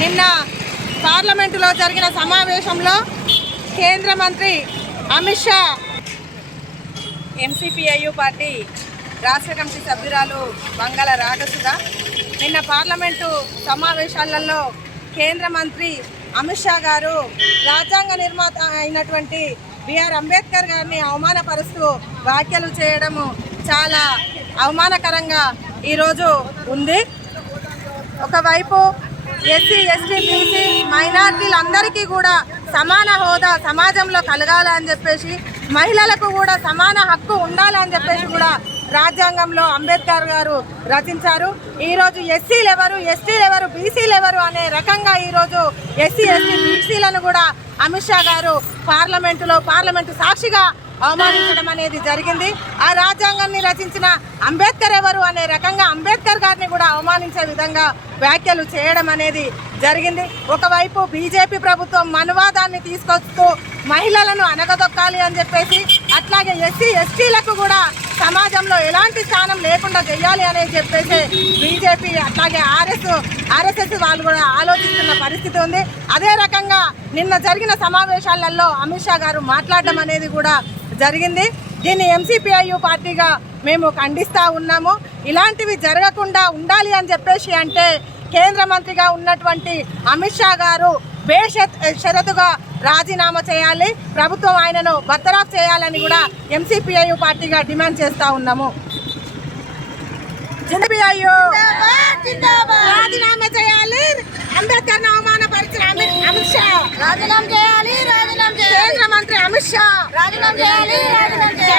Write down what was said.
నిన్న పార్లమెంటులో జరిగిన సమావేశంలో కేంద్ర మంత్రి అమిత్ షా ఎంసీపీఐయు పార్టీ రాష్ట్ర కమిటీ సభ్యురాలు బంగాల రాగసుధ నిన్న పార్లమెంటు సమావేశాలలో కేంద్ర మంత్రి అమిత్ షా గారు రాజ్యాంగ నిర్మాత అయినటువంటి బిఆర్ అంబేద్కర్ గారిని అవమానపరుస్తూ వ్యాఖ్యలు చేయడము చాలా అవమానకరంగా ఈరోజు ఉంది. ఒకవైపు ఎస్సీ ఎస్టీ బీసీ మైనార్టీలందరికీ కూడా సమాన హోదా సమాజంలో కలగాలని చెప్పేసి, మహిళలకు కూడా సమాన హక్కు ఉండాలని చెప్పేసి కూడా రాజ్యాంగంలో అంబేద్కర్ గారు రచించారు. ఈరోజు ఎస్సీలు ఎవరు, ఎస్టీలు ఎవరు, బీసీలు ఎవరు అనే రకంగా ఈరోజు ఎస్సీ ఎస్టీ బీసీలను కూడా అమిత్ షా గారు పార్లమెంటు సాక్షిగా అవమానించడం అనేది జరిగింది. ఆ రాజ్యాంగాన్ని రచించిన అంబేద్కర్ ఎవరు అనే రకంగా అంబేద్కర్ గారిని కూడా అవమానించే విధంగా వ్యాఖ్యలు చేయడం అనేది జరిగింది. ఒకవైపు బీజేపీ ప్రభుత్వం మనువాదాన్ని తీసుకొస్తూ మహిళలను అనగదొక్కాలి అని చెప్పేసి, అట్లాగే ఎస్సీ ఎస్టీలకు కూడా సమాజంలో ఎలాంటి స్థానం లేకుండా చేయాలి అని చెప్పేసి బీజేపీ అట్లాగే ఆర్ఎస్ఎస్ వాళ్ళు కూడా ఆలోచిస్తున్న పరిస్థితి ఉంది. అదే రకంగా నిన్న జరిగిన సమావేశాలలో అమిత్ షా గారు మాట్లాడడం అనేది కూడా జరిగింది. దీన్ని ఎంసీపీఐయు పార్టీగా మేము ఖండిస్తూ ఉన్నాము. ఇలాంటివి జరగకుండా ఉండాలి అని చెప్పేసి అంటే కేంద్ర మంత్రిగా ఉన్నటువంటి అమిత్ షా గారు బేషరతుగా రాజీనామా చేయాలి, ప్రభుత్వం ఆయనను బర్తరాఫ్ చేయాలని కూడా ఎంసీపీఐయు పార్టీగా డిమాండ్ చేస్తూ ఉన్నాము. రాజీనామా చేయాలి, అంబేద్కర్ అవమానపరిచిన అమిత్ షా రాజీనామా చేయాలి, కేంద్ర మంత్రి అమిత్ షా రాజీనామా చేయాలి.